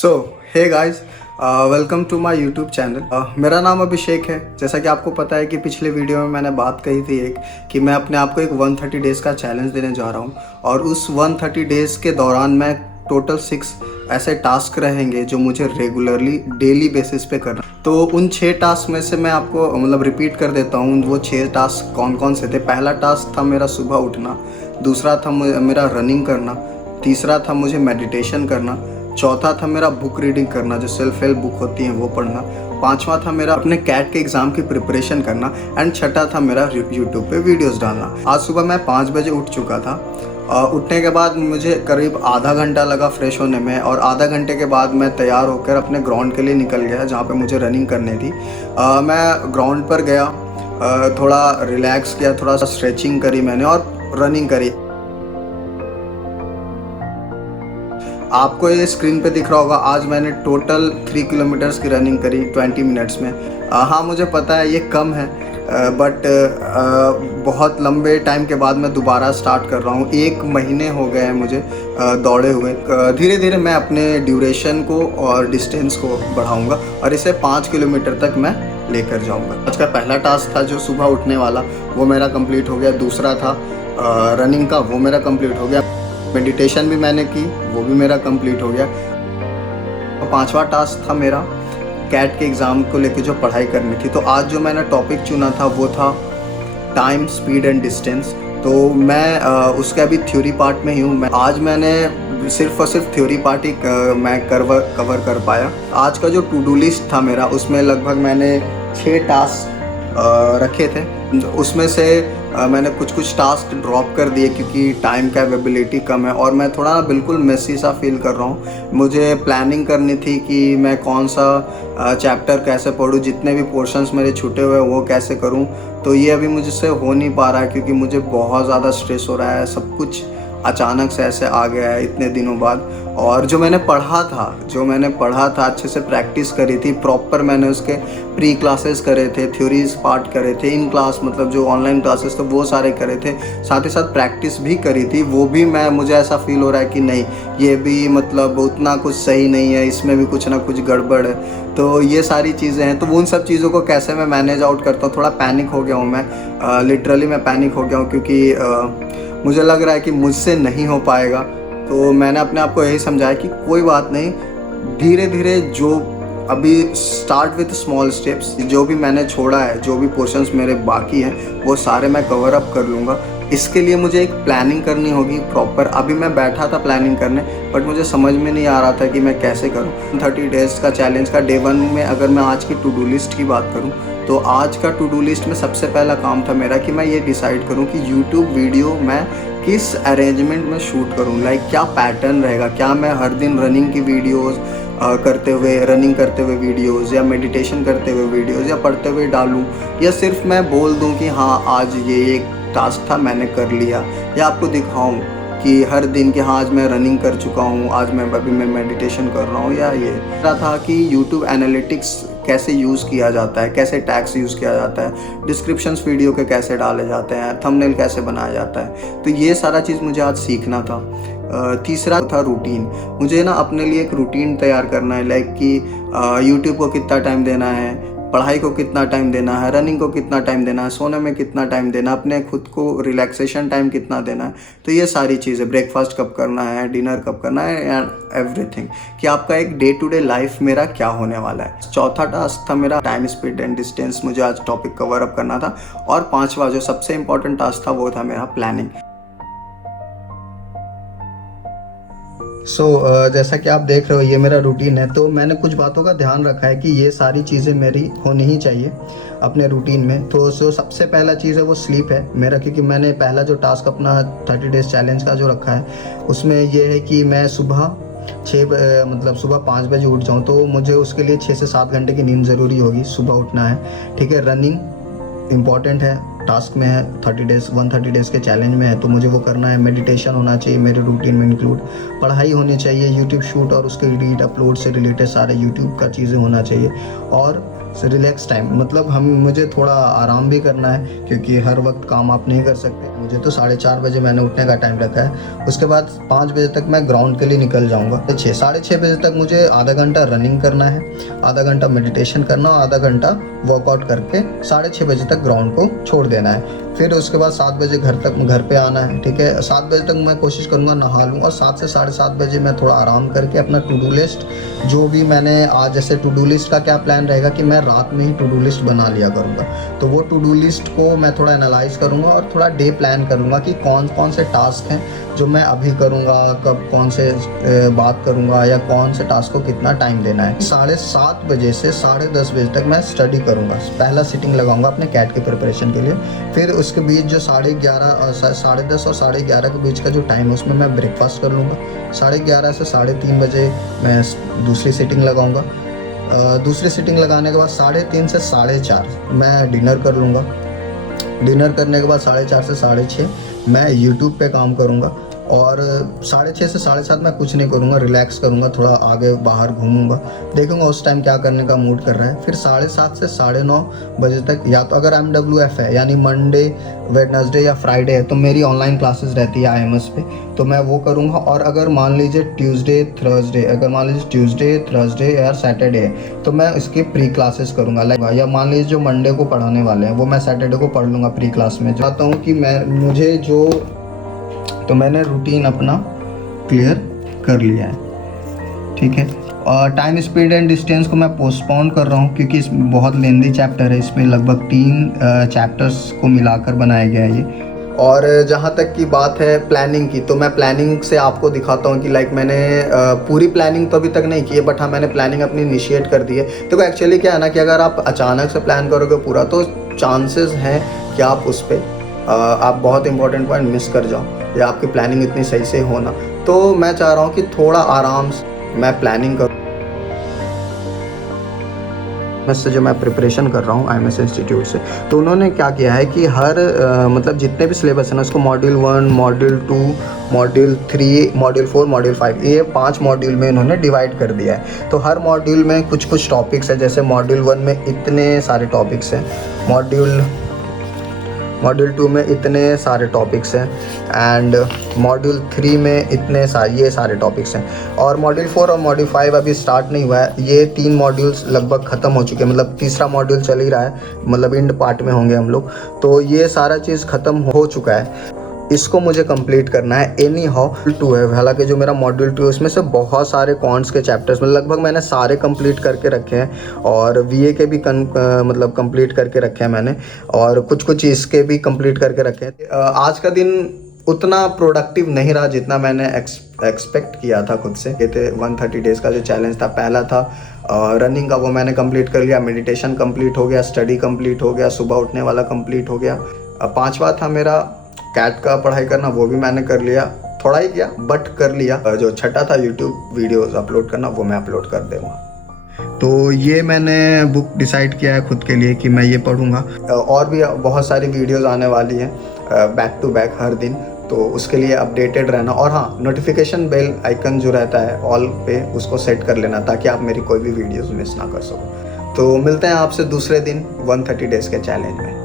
So hey guys, welcome to my YouTube channel. मेरा नाम अभिषेक है। जैसा कि आपको पता है कि पिछले वीडियो में मैंने बात कही थी कि मैं अपने आप को एक 130 डेज़ का चैलेंज देने जा रहा हूँ और उस 130 डेज़ के दौरान मैं टोटल 6 ऐसे टास्क रहेंगे जो मुझे रेगुलरली डेली बेसिस पे करना। तो उन 6 टास्क में से मैं आपको रिपीट कर देता हूँ वो 6 टास्क कौन कौन से थे। पहला टास्क था मेरा सुबह उठना, दूसरा था मेरा रनिंग करना, तीसरा था मुझे मेडिटेशन करना, चौथा था मेरा बुक रीडिंग करना, जो सेल्फ हेल्प बुक होती हैं वो पढ़ना, पांचवा था मेरा अपने कैट के एग्ज़ाम की प्रिपरेशन करना एंड छठा था मेरा यूट्यूब पे वीडियोस डालना। आज सुबह मैं 5 बजे उठ चुका था। उठने के बाद मुझे करीब आधा घंटा लगा फ्रेश होने में और आधा घंटे के बाद मैं तैयार होकर अपने ग्राउंड के लिए निकल गया जहाँ पे मुझे रनिंग करनी थी। मैं ग्राउंड पर गया, थोड़ा रिलैक्स किया, थोड़ा सा स्ट्रेचिंग करी मैंने और रनिंग करी। आपको ये स्क्रीन पे दिख रहा होगा, आज मैंने टोटल 3 किलोमीटर्स की रनिंग करी 20 मिनट्स में। हाँ, मुझे पता है ये कम है, बट बहुत लंबे टाइम के बाद मैं दोबारा स्टार्ट कर रहा हूँ। 1 महीने हो गए हैं मुझे दौड़े हुए। धीरे धीरे मैं अपने ड्यूरेशन को और डिस्टेंस को बढ़ाऊँगा और इसे 5 किलोमीटर तक मैं लेकर जाऊँगा। आज का पहला टास्क था जो सुबह उठने वाला, वो मेरा कंप्लीट हो गया। दूसरा था रनिंग का, वो मेरा कंप्लीट हो गया। मेडिटेशन भी मैंने की, वो भी मेरा कंप्लीट हो गया। और पांचवा टास्क था मेरा कैट के एग्ज़ाम को लेके जो पढ़ाई करनी थी। तो आज जो मैंने टॉपिक चुना था वो था टाइम, स्पीड एंड डिस्टेंस। तो मैं उसका भी थ्योरी पार्ट में ही हूँ। आज मैंने सिर्फ और सिर्फ थ्योरी पार्ट ही मैं कवर कर पाया। आज का जो टू डू लिस्ट था मेरा, उसमें लगभग मैंने 6 टास्क रखे थे। उसमें से मैंने कुछ टास्क ड्रॉप कर दिए क्योंकि टाइम का अवेलेबिलिटी कम है और मैं थोड़ा बिल्कुल मेसी सा फील कर रहा हूँ। मुझे प्लानिंग करनी थी कि मैं कौन सा चैप्टर कैसे पढूँ, जितने भी पोर्शंस मेरे छूटे हुए हैं वो कैसे करूँ। तो ये अभी मुझसे हो नहीं पा रहा है क्योंकि मुझे बहुत ज़्यादा स्ट्रेस हो रहा है। सब कुछ अचानक से ऐसे आ गया है इतने दिनों बाद। और जो मैंने पढ़ा था अच्छे से प्रैक्टिस करी थी, प्रॉपर मैंने उसके प्री क्लासेस करे थे, थ्योरीज पार्ट करे थे, इन क्लास मतलब जो ऑनलाइन क्लासेस थे वो सारे करे थे, साथ ही साथ प्रैक्टिस भी करी थी। वो भी मुझे ऐसा फील हो रहा है कि नहीं, ये भी उतना कुछ सही नहीं है, इसमें भी कुछ ना कुछ गड़बड़ है। तो ये सारी चीज़ें हैं। तो उन सब चीज़ों को कैसे मैं मैनेज आउट करता हूँ। थोड़ा पैनिक हो गया हूँ मैं, लिटरली मैं पैनिक हो गया हूँ क्योंकि मुझे लग रहा है कि मुझसे नहीं हो पाएगा। तो मैंने अपने आप को यही समझाया कि कोई बात नहीं, धीरे धीरे जो अभी स्टार्ट विथ स्मॉल स्टेप्स, जो भी मैंने छोड़ा है, जो भी पोर्शंस मेरे बाकी हैं वो सारे मैं कवर अप कर लूँगा। इसके लिए मुझे एक प्लानिंग करनी होगी प्रॉपर। अभी मैं बैठा था प्लानिंग करने, बट मुझे समझ में नहीं आ रहा था कि मैं कैसे करूँ। 30 डेज़ का चैलेंज का डे 1 में अगर मैं आज की टू डू लिस्ट की बात करूँ तो आज का टू डू लिस्ट में सबसे पहला काम था मेरा कि मैं ये डिसाइड करूँ कि यूट्यूब वीडियो मैं किस अरेंजमेंट में शूट करूँ। लाइक क्या पैटर्न रहेगा, क्या मैं हर दिन रनिंग की वीडियोज़ रनिंग करते हुए वीडियोज़ या मेडिटेशन करते हुए वीडियोज़ या पढ़ते हुए डालूँ, या सिर्फ मैं बोल दूँ कि हाँ आज ये एक टास्क था मैंने कर लिया, या आपको दिखाऊँ कि हर दिन कि हाँ आज मैं रनिंग कर चुका हूँ, आज मैं मेडिटेशन कर रहा हूँ। या ये था कि यूट्यूब एनालिटिक्स कैसे यूज़ किया जाता है, कैसे टैग्स यूज़ किया जाता है, डिस्क्रिप्शंस वीडियो के कैसे डाले जाते हैं, थंबनेल कैसे बनाया जाता है। तो ये सारा चीज़ मुझे आज सीखना था। तीसरा था रूटीन। मुझे अपने लिए एक रूटीन तैयार करना है, लाइक कि यूट्यूब को कितना टाइम देना है, पढ़ाई को कितना टाइम देना है, रनिंग को कितना टाइम देना है, सोने में कितना टाइम देना है, अपने खुद को रिलैक्सेशन टाइम कितना देना है। तो ये सारी चीज़ें, ब्रेकफास्ट कब करना है, डिनर कब करना है एंड एवरीथिंग, कि आपका एक डे टू डे लाइफ मेरा क्या होने वाला है। चौथा टास्क था मेरा टाइम, स्पीड एंड डिस्टेंस। मुझे आज टॉपिक कवर अप करना था। और पांचवा जो सबसे इंपॉर्टेंट टास्क था वो था मेरा प्लानिंग। जैसा कि आप देख रहे हो ये मेरा रूटीन है। तो मैंने कुछ बातों का ध्यान रखा है कि ये सारी चीज़ें मेरी होनी ही चाहिए अपने रूटीन में। तो सबसे पहला चीज़ है वो स्लीप है मेरा, क्योंकि मैंने पहला जो टास्क अपना 30 डेज़ चैलेंज का जो रखा है उसमें ये है कि मैं सुबह 5 बजे उठ जाऊँ। तो मुझे उसके लिए 6 से 7 घंटे की नींद ज़रूरी होगी, सुबह उठना है, ठीक है। रनिंग इम्पॉर्टेंट है, टास्क में है, 130 डेज़ के चैलेंज में है, तो मुझे वो करना है। मेडिटेशन होना चाहिए मेरे रूटीन में इंक्लूड, पढ़ाई होनी चाहिए, यूट्यूब शूट और उसके एडिट अपलोड से रिलेटेड सारे यूट्यूब का चीज़ें होना चाहिए, और रिलैक्स टाइम, मतलब मुझे थोड़ा आराम भी करना है क्योंकि हर वक्त काम आप नहीं कर सकते। मुझे तो 4:30 बजे मैंने उठने का टाइम रखा है। उसके बाद 5 बजे तक मैं ग्राउंड के लिए निकल जाऊंगा। 6-6:30 बजे तक मुझे आधा घंटा रनिंग करना है, आधा घंटा मेडिटेशन करना और आधा घंटा वर्कआउट करके 6:30 बजे तक ग्राउंड को छोड़ देना है। फिर उसके बाद 7 बजे घर पे आना है, ठीक है। 7 बजे तक मैं कोशिश करूँगा नहा लूँ और 7 से 7:30 बजे मैं थोड़ा आराम करके अपना टू डू लिस्ट, जो भी मैंने आज, जैसे टू डू लिस्ट का क्या प्लान रहेगा कि मैं रात में ही टू डू लिस्ट बना लिया करूँगा। तो वो टू डू लिस्ट को मैं थोड़ा एनालाइज करूँगा और थोड़ा डे प्लान करूँगा कि कौन कौन से टास्क हैं जो मैं अभी करूँगा, कब कौन से बात करूँगा या कौन से टास्क को कितना टाइम देना है। 7:30 बजे से 10:30 बजे तक मैं स्टडी करूँगा। पहला सिटिंग लगाऊंगा अपने कैट के प्रिपरेशन के लिए। फिर उसके बीच जो 11:30 और 10:30 और 11:30 के बीच का जो टाइम है उसमें मैं ब्रेकफास्ट कर लूँगा। 11:30 से 3:30 बजे मैं दूसरी सिटिंग लगाऊंगा। दूसरी सिटिंग लगाने के बाद 3:30 से 4:30 मैं डिनर कर लूँगा। डिनर करने के बाद 4:30 से 6:30 मैं यूट्यूब पे काम करूँगा और 6:30 से 7:30 मैं कुछ नहीं करूँगा, रिलैक्स करूँगा, थोड़ा आगे बाहर घूमूंगा, देखूँगा उस टाइम क्या करने का मूड कर रहा है। फिर 7:30 से 9:30 बजे तक, या तो अगर MWF है यानी मंडे, वेडनेसडे या फ्राइडे है, तो मेरी ऑनलाइन क्लासेस रहती है IMS पे, तो मैं वो करूँगा। और अगर मान लीजिए ट्यूसडे थर्सडे या सैटरडे है तो मैं इसकी प्री क्लासेस करूँगा, लाइक, या मान लीजिए जो मंडे को पढ़ाने वाले हैं वो मैं सैटरडे को पढ़ लूँगा प्री क्लास में। चाहता हूँ कि तो मैंने रूटीन अपना क्लियर कर लिया है, ठीक है। और टाइम, स्पीड एंड डिस्टेंस को मैं पोस्टपोन कर रहा हूँ क्योंकि इसमें बहुत लेंदी चैप्टर है, इसमें लगभग 3 चैप्टर्स को मिलाकर बनाया गया है ये। और जहाँ तक की बात है प्लानिंग की, तो मैं प्लानिंग से आपको दिखाता हूँ कि लाइक मैंने पूरी प्लानिंग तो अभी तक नहीं की है, बट हाँ मैंने प्लानिंग अपनी इनिशिएट कर दी है। देखो एक्चुअली क्या है ना कि अगर आप अचानक से प्लान करोगे पूरा, तो चांसेस हैं कि आप उस पर आप बहुत इंपॉर्टेंट पॉइंट मिस कर जाओ या आपकी प्लानिंग इतनी सही से हो ना। तो मैं चाह रहा हूँ कि थोड़ा आराम से मैं प्लानिंग करूँ। से जो मैं प्रिपरेशन कर रहा हूँ IMS इंस्टीट्यूट से, तो उन्होंने क्या किया है कि हर मतलब जितने भी सिलेबस है ना, उसको module 1, module 2, module 3, module 4, module 5, ये 5 मॉड्यूल में इन्होंने डिवाइड कर दिया है। तो हर मॉड्यूल में कुछ टॉपिक्स है, जैसे मॉड्यूल 1 में इतने सारे टॉपिक्स हैं, मॉड्यूल 2 में इतने सारे टॉपिक्स हैं, एंड मॉड्यूल 3 में ये सारे टॉपिक्स हैं। और मॉड्यूल 4 और मॉड्यूल 5 अभी स्टार्ट नहीं हुआ है, ये 3 मॉड्यूल्स लगभग ख़त्म हो चुके हैं, मतलब तीसरा मॉड्यूल चल ही रहा है, मतलब एंड पार्ट में होंगे हम लोग। तो ये सारा चीज़ ख़त्म हो चुका है, इसको मुझे कंप्लीट करना है। एनी हाउ 2 है, हालांकि जो मेरा मॉड्यूल 2 है उसमें से बहुत सारे कॉन्ट्स के चैप्टर्स में लगभग मैंने सारे कंप्लीट करके रखे हैं, और VA के भी मतलब कंप्लीट करके रखे हैं मैंने, और कुछ इसके भी कंप्लीट करके रखे हैं। आज का दिन उतना प्रोडक्टिव नहीं रहा जितना मैंने एक्सपेक्ट किया था खुद से। ये थे 130 डेज़ का जो चैलेंज था, पहला था रनिंग का, वो मैंने कंप्लीट कर लिया, मेडिटेशन कंप्लीट हो गया, स्टडी कंप्लीट हो गया, सुबह उठने वाला कंप्लीट हो गया। 5वां था मेरा कैट का पढ़ाई करना, वो भी मैंने कर लिया, थोड़ा ही किया बट कर लिया। जो 6ठा था यूट्यूब वीडियोस अपलोड करना, वो मैं अपलोड कर दूँगा। तो ये मैंने बुक डिसाइड किया है खुद के लिए कि मैं ये पढ़ूँगा। और भी बहुत सारी वीडियोस आने वाली हैं बैक टू बैक हर दिन, तो उसके लिए अपडेटेड रहना। और हाँ, नोटिफिकेशन बेल आइकन जो रहता है ऑल पे, उसको सेट कर लेना ताकि आप मेरी कोई भी वीडियोस मिस ना कर सको। तो मिलते हैं आपसे दूसरे दिन 130 डेज़ के चैलेंज में।